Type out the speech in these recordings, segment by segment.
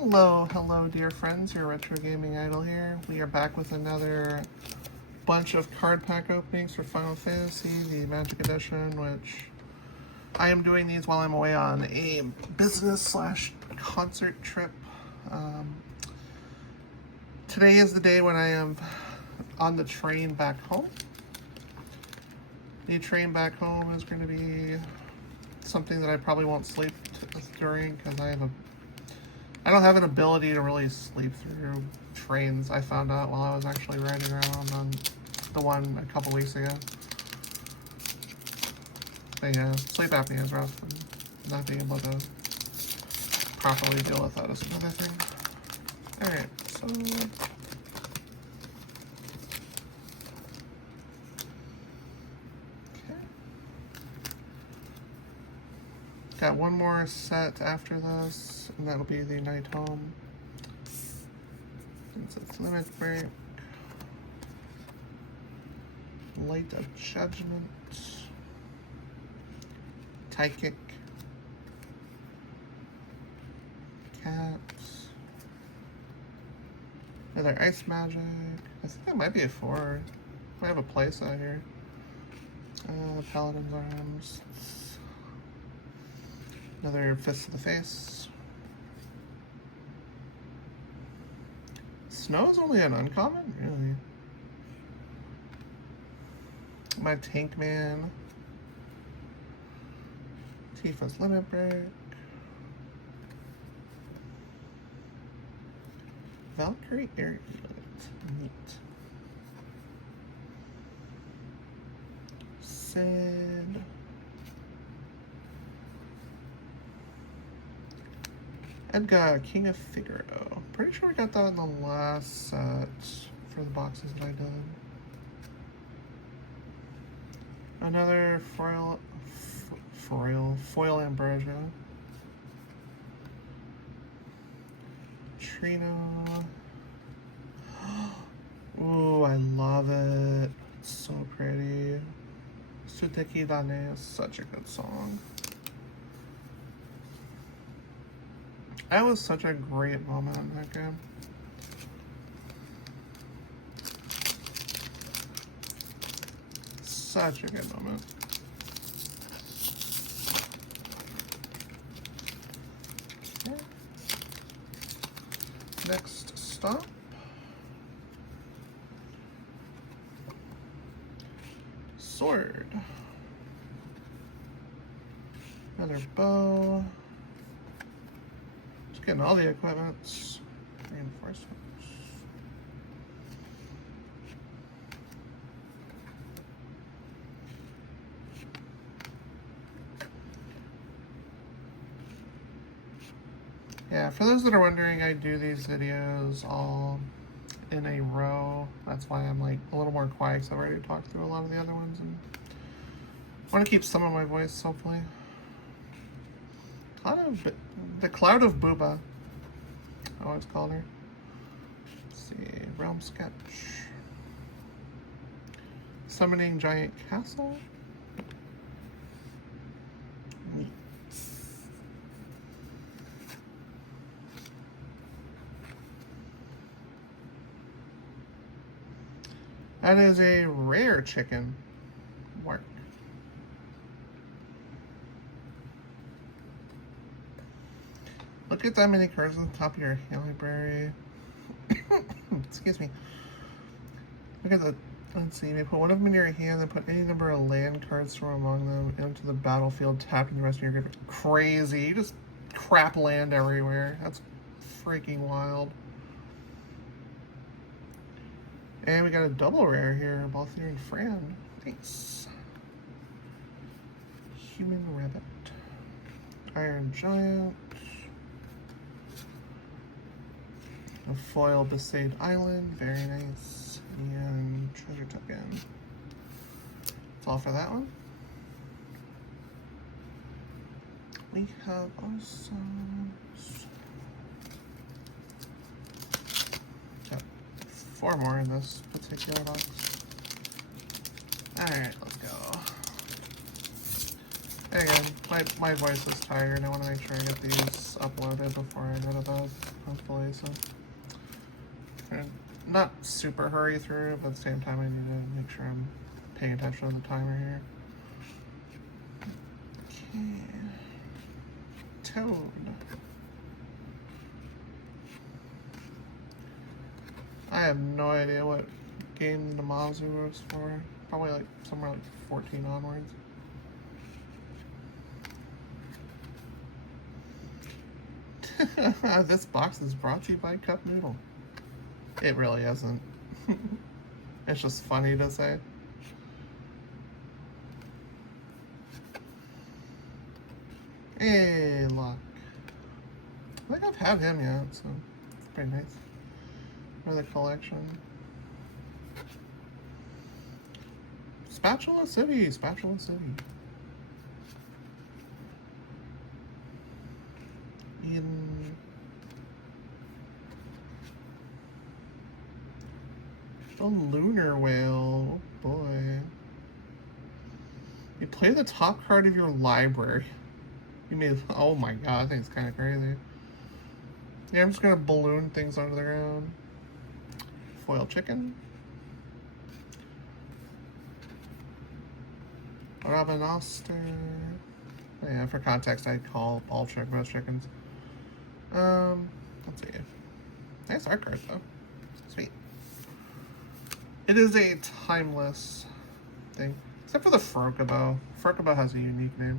Hello, dear friends. Your Retro Gaming Idol here. We are back with another bunch of card pack openings for Final Fantasy, the Magic Edition, which I am doing these while I'm away on a business/concert trip. Today is the day when I am on the train back home. The train back home is going to be something that I probably won't sleep during because I don't have an ability to really sleep through trains. I found out while I was actually riding around on the one a couple weeks ago. But yeah, sleep apnea is rough, and not being able to properly deal with that is another thing. Alright, so got one more set after this, and that'll be the Night Home. Since it's Limit Break, Light of Judgment, Psychic, Cats, another Ice Magic. I think that might be a 4. Might have a place out here. Paladin's Arms. Another Fist to the Face. Snow is only an uncommon? Really? My Tank Man. Tifa's Limit Break. Valkyrie Air Elite. Neat. Sid. Edgar, King of Figaro. Pretty sure we got that in the last set for the boxes that I did. Another foil Ambrosia. Trino. Ooh, I love it. It's so pretty. Suteki Dane is such a good song. That was such a great moment in that game. Such a good moment. Okay. Next stop. Sword. Another bow. Getting all the equipments, reinforcements. Yeah, for those that are wondering, I do these videos all in a row. That's why I'm like a little more quiet because I've already talked through a lot of the other ones and I want to keep some of my voice, hopefully. The Cloud of Booba, I always called her. Let's see, Realm Sketch. Summoning Giant Castle. Neat. That is a rare chicken. Work. Look at that many cards on the top of your library. Excuse me. Look at the. Let's see. You may put one of them in your hand and put any number of land cards from among them into the battlefield, tapping the rest of your graveyard. Crazy. You just crap land everywhere. That's freaking wild. And we got a double rare here, both here and Fran. Nice. Human Rabbit. Iron Giant. A foil Besaid Island, very nice, and treasure token. That's all for that one. We have also got 4 more in this particular box. All right, let's go. There you go. My voice is tired. I want to make sure I get these uploaded before I go to bed, hopefully. So, and not super hurry through, but at the same time, I need to make sure I'm paying attention to the timer here. Okay. Toad. I have no idea what game the Namazu was for. Probably like somewhere like 14 onwards. This box is brought to you by Cup Noodle. It really isn't. It's just funny to say. Hey, luck. I think I've had him yet, so it's pretty nice for the collection. Spatula City, Spatula City. Eden. The Lunar Whale, oh boy. You play the top card of your library. You made, oh my god, I think it's kind of crazy. Yeah, I'm just gonna balloon things under the ground. Foil chicken. Robin Oster. Oh, yeah, for context, I'd call all most chickens. Let's see. Nice art card, though. Sweet. It is a timeless thing. Except for the Frocobo. Frocobo has a unique name.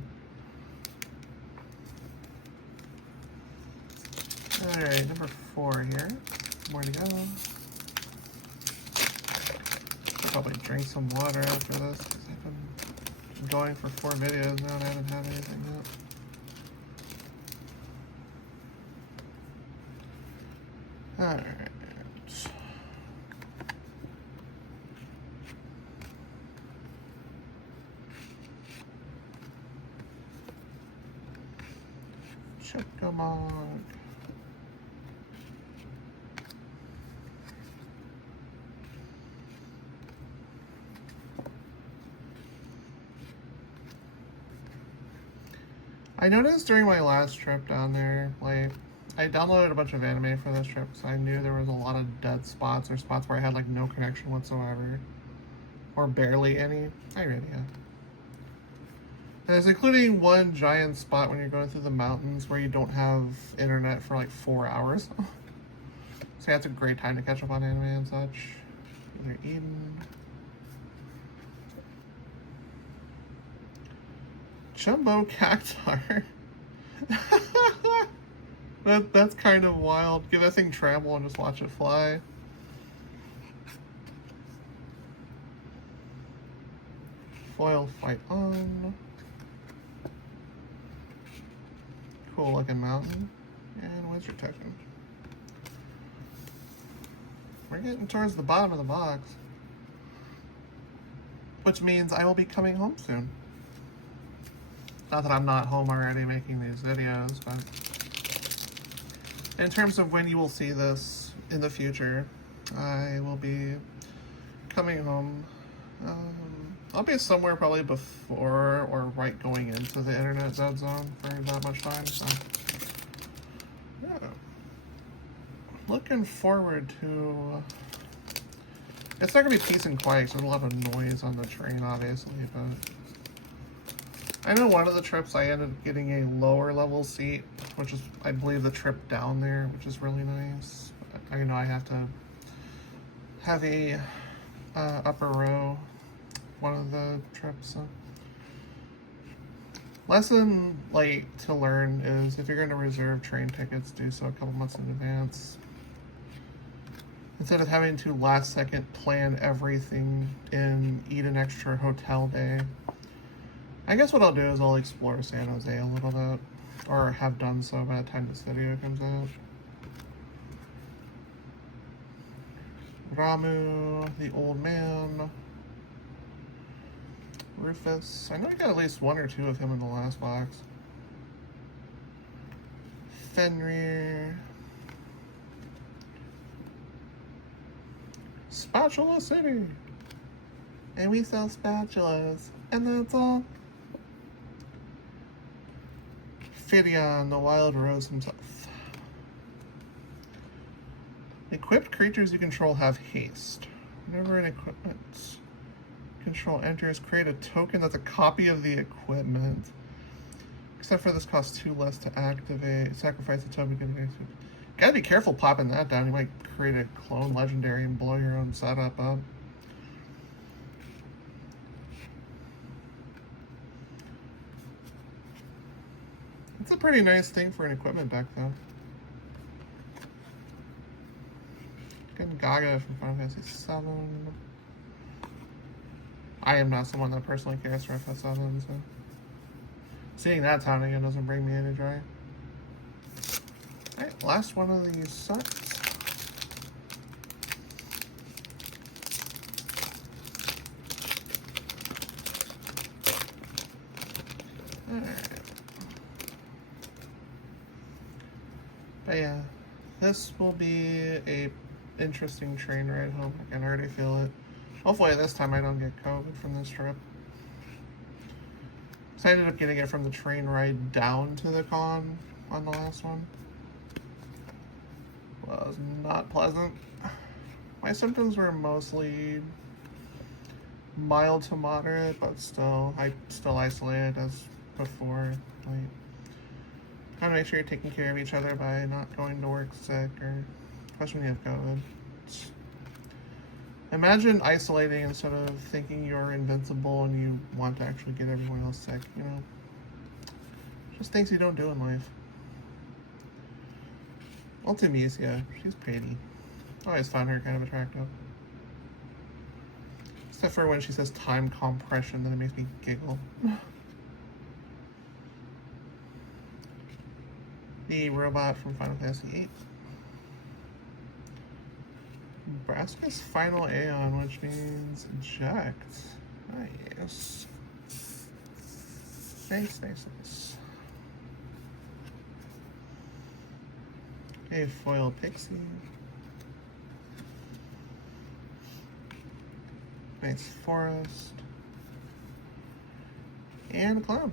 Alright, number 4 here. More to go. I'll probably drink some water after this, because I've been going for 4 videos now and I haven't had anything yet. Alright. Chickamauga. I noticed during my last trip down there, like, I downloaded a bunch of anime for this trip, so I knew there was a lot of dead spots or spots where I had, like, no connection whatsoever. Or barely any. I really, yeah. And it's including one giant spot when you're going through the mountains where you don't have internet for, like, 4 hours. So yeah, it's a great time to catch up on anime and such. Either Eden. Jumbo Cactar. That's kind of wild. Give that thing trample and just watch it fly. Foil fight on. Cool looking mountain. And wizard token. We're getting towards the bottom of the box. Which means I will be coming home soon. Not that I'm not home already making these videos, but in terms of when you will see this in the future, I will be coming home. I'll be somewhere probably before or right going into the internet dead zone for that much time, so yeah. Looking forward to... It's not going to be peace and quiet, so there's a lot of noise on the train, obviously, but... I know one of the trips I ended up getting a lower level seat, which is, I believe, the trip down there, which is really nice. I know I have to have a upper row one of the trips. So. Lesson, like, to learn is if you're going to reserve train tickets, do so a couple months in advance. Instead of having to last second plan everything and eat an extra hotel day. I guess what I'll do is I'll explore San Jose a little bit, or have done so by the time this video comes out. Ramu, the old man. Rufus. I know I got at least 1 or 2 of him in the last box. Fenrir. Spatula City. And we sell spatulas. And that's all. Phidion, the Wild Rose himself. Equipped creatures you control have haste. Whenever an equipment control enters, create a token that's a copy of the equipment. Except for this costs 2 less to activate. Sacrifice a token. Gotta be careful popping that down. You might create a clone legendary and blow your own setup up. It's a pretty nice thing for an equipment deck, though. Getting Gaga from Final Fantasy 7. I am not someone that personally cares for FF7, so seeing that town again doesn't bring me any joy. Alright, last one of these sets. Alright. But yeah, this will be a interesting train ride home. I can already feel it. Hopefully this time I don't get COVID from this trip. So I ended up getting it from the train ride down to the con on the last one. Was not pleasant. My symptoms were mostly mild to moderate, but still, I still isolated as before. Like, kind of make sure you're taking care of each other by not going to work sick, or especially when you have COVID. Imagine isolating instead of thinking you're invincible and you want to actually get everyone else sick, you know? Just things you don't do in life. Ultimisia, she's pretty. I always found her kind of attractive. Except for when she says time compression, then it makes me giggle. The robot from Final Fantasy VIII. Braska's final Aeon, which means eject. Nice. Nice, nice, nice. A foil Pixie. Nice Forest. And a Clown.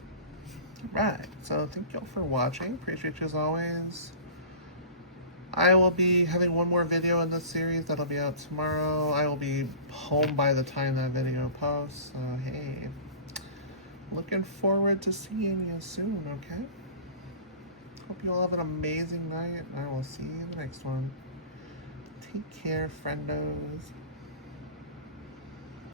Right, so thank y'all for watching. Appreciate you as always. I will be having one more video in this series that'll be out tomorrow. I will be home by the time that video posts, so hey. Looking forward to seeing you soon, okay? Hope you all have an amazing night, and I will see you in the next one. Take care, friendos.